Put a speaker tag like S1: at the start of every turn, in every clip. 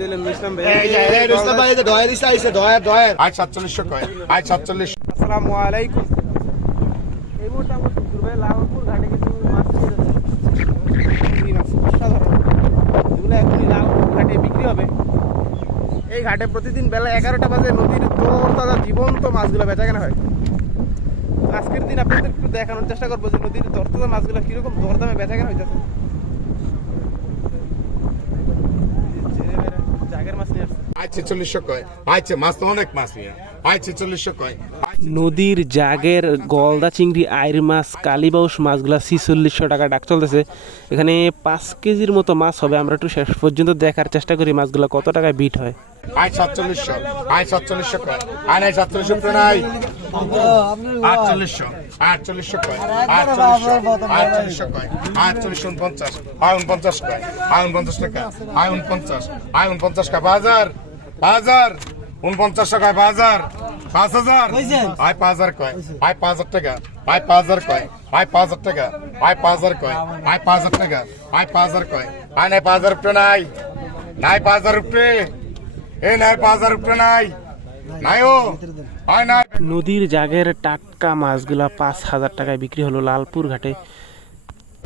S1: এই
S2: ঘাটে বিক্রি হবে এই ঘাটে প্রতিদিন বেলা এগারোটা বাজে নদীর তোর জীবন্ত মাছগুলো বেচা কেনা হয় আজকের দিন আপনাদের একটু দেখানোর চেষ্টা করব যে নদীর তরতাজা মাছগুলো কীরকম দরদামে বেচা কেনা হইতেছে জাগের মাছ নিয়ে আসছে
S1: আয় ছেচল্লিশশো কয়। আয় মাছ তো অনেক মাছ নিয়ে আয় ছেচল্লিশশো কয়।
S3: নদীর জাগের গলদা চিংড়ি আইর মাছ কালীবাউস মাছগুলা ছিচল্লিশশো টাকা ডাক চলতেছে। এখানে পাঁচ কেজির মতো মাছ হবে। আমরা একটু শেষ পর্যন্ত দেখার চেষ্টা করি মাছগুলো কত টাকায় বিট হয়।
S1: আয় সাতচল্লিশশো আয় সাতচল্লিশশো কয়। আয় নাই সাতচল্লিশশো তো নাই। আটচল্লিশশো আটচল্লিশশো কয়। আটচল্লিশশো আটচল্লিশশো কয়। উনপঞ্চাশ আয় উনপঞ্চাশ কয়। আয় উনপঞ্চাশ টাকা আয় উনপঞ্চাশ আয় উনপঞ্চাশ কয় বাজার। বাজার উনপঞ্চাশ টাকায় বাজার পাঁচ হাজার আয় পাঁচ হাজার কয় আয় পাঁচ হাজার টাকা আয় পাঁচ হাজার কয় আয় পাঁচ হাজার টাকা আয় পাঁচ হাজার কয় আয় পাঁচ হাজার টাকা আয় পাঁচ হাজার কয় আয় নাই পাঁচ হাজার রুপে নাই নাই পাঁচ হাজার রুপে এ নাই পাঁচ হাজার রুপে নাই নাই ও আয় নাই
S3: নদীর জাগের টাটকা মাছগুলা পাঁচ হাজার টাকায় বিক্রি হলো লালপুর ঘাটে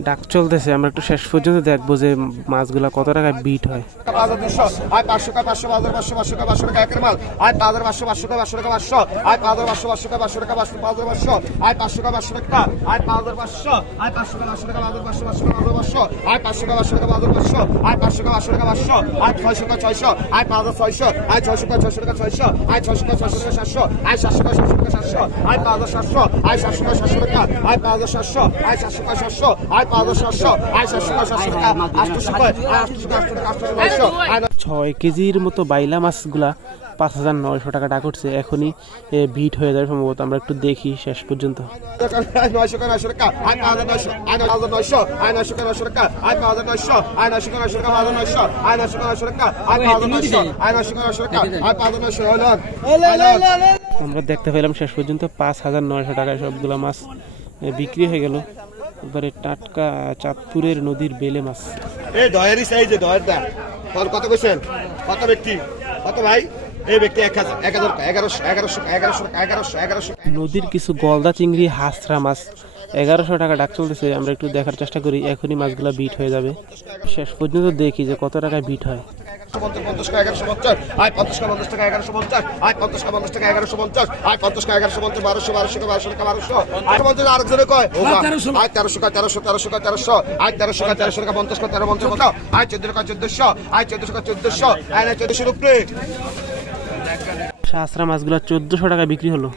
S3: ডাক চলতেছে আমরা একটু শেষ পর্যন্ত দেখব যে মাছগুলা কত টাকায় বিট হয়
S1: সাতশো আয় সাতশো সাতশো আয় সাতশো আয় সাতশো আয় টাকা টাকা টাকা টাকা টাকা টাকা টাকা
S3: ছয় কেজির মতো বাইলা মাছগুলা পাঁচ হাজার নয়শো টাকা ডাক উঠছে এখনই বিট হয়ে যাবে সম্ভবত আমরা একটু দেখি শেষ পর্যন্ত
S1: টাকা টাকা টাকা টাকা টাকা টাকা টাকা টাকা টাকা
S3: আমরা দেখতে পেলাম শেষ পর্যন্ত পাঁচ হাজার নয়শো টাকায় সবগুলো মাছ বিক্রি হয়ে গেল এবারে টাটকা চাঁদপুরের নদীর বেলে মাছ।
S1: এই দয়েরই চাই যে দয়েরটা তোর কত কইছেন? কত ব্যক্তি? কত ভাই? এই ব্যক্তি এক হাজার হাজার এগারোশো এগারোশো এগারোশো এগারোশো এগারোশো
S3: নদীর কিছু গলদা চিংড়ি হাঁসরা মাছ এগারোশো টাকা ডাক চলতেছে আমরা একটু দেখার চেষ্টা করি এখনই মাছগুলো বিট হয়ে যাবে। শেষ পর্যন্ত দেখি যে কত টাকায় বিট হয়।
S1: পঞ্চাশ টাকা এগারোশো পঞ্চাশ আয় পঞ্চাশ টাকা পঞ্চাশ টাকা এগারোশো পঞ্চাশ আয় পঞ্চাশ টাকা পঞ্চাশ টাকা এগারোশো পঞ্চাশ আয় পঞ্চাশ টাকা এগারোশো পঞ্চাশ বারোশো বারোশো টাকা বারোশো টাকা বারোশো। আয় পঞ্চাশ আরেকজনে কয়? আয় তেরোশো টাকা তেরোশো তেরোশো টাকা তেরোশো। আয় তেরোশো টাকা তেরোশো টাকা পঞ্চাশ টাকা তেরো পঞ্চাশ টাকা আয় চোদ্দ টাকা চোদ্দশো। আয় চোদ্দশো টাকা চোদ্দশো। আয় না চোদ্দশোর উপরে
S3: মাছগুলো চোদ্দোশো টাকা বিক্রি হলো।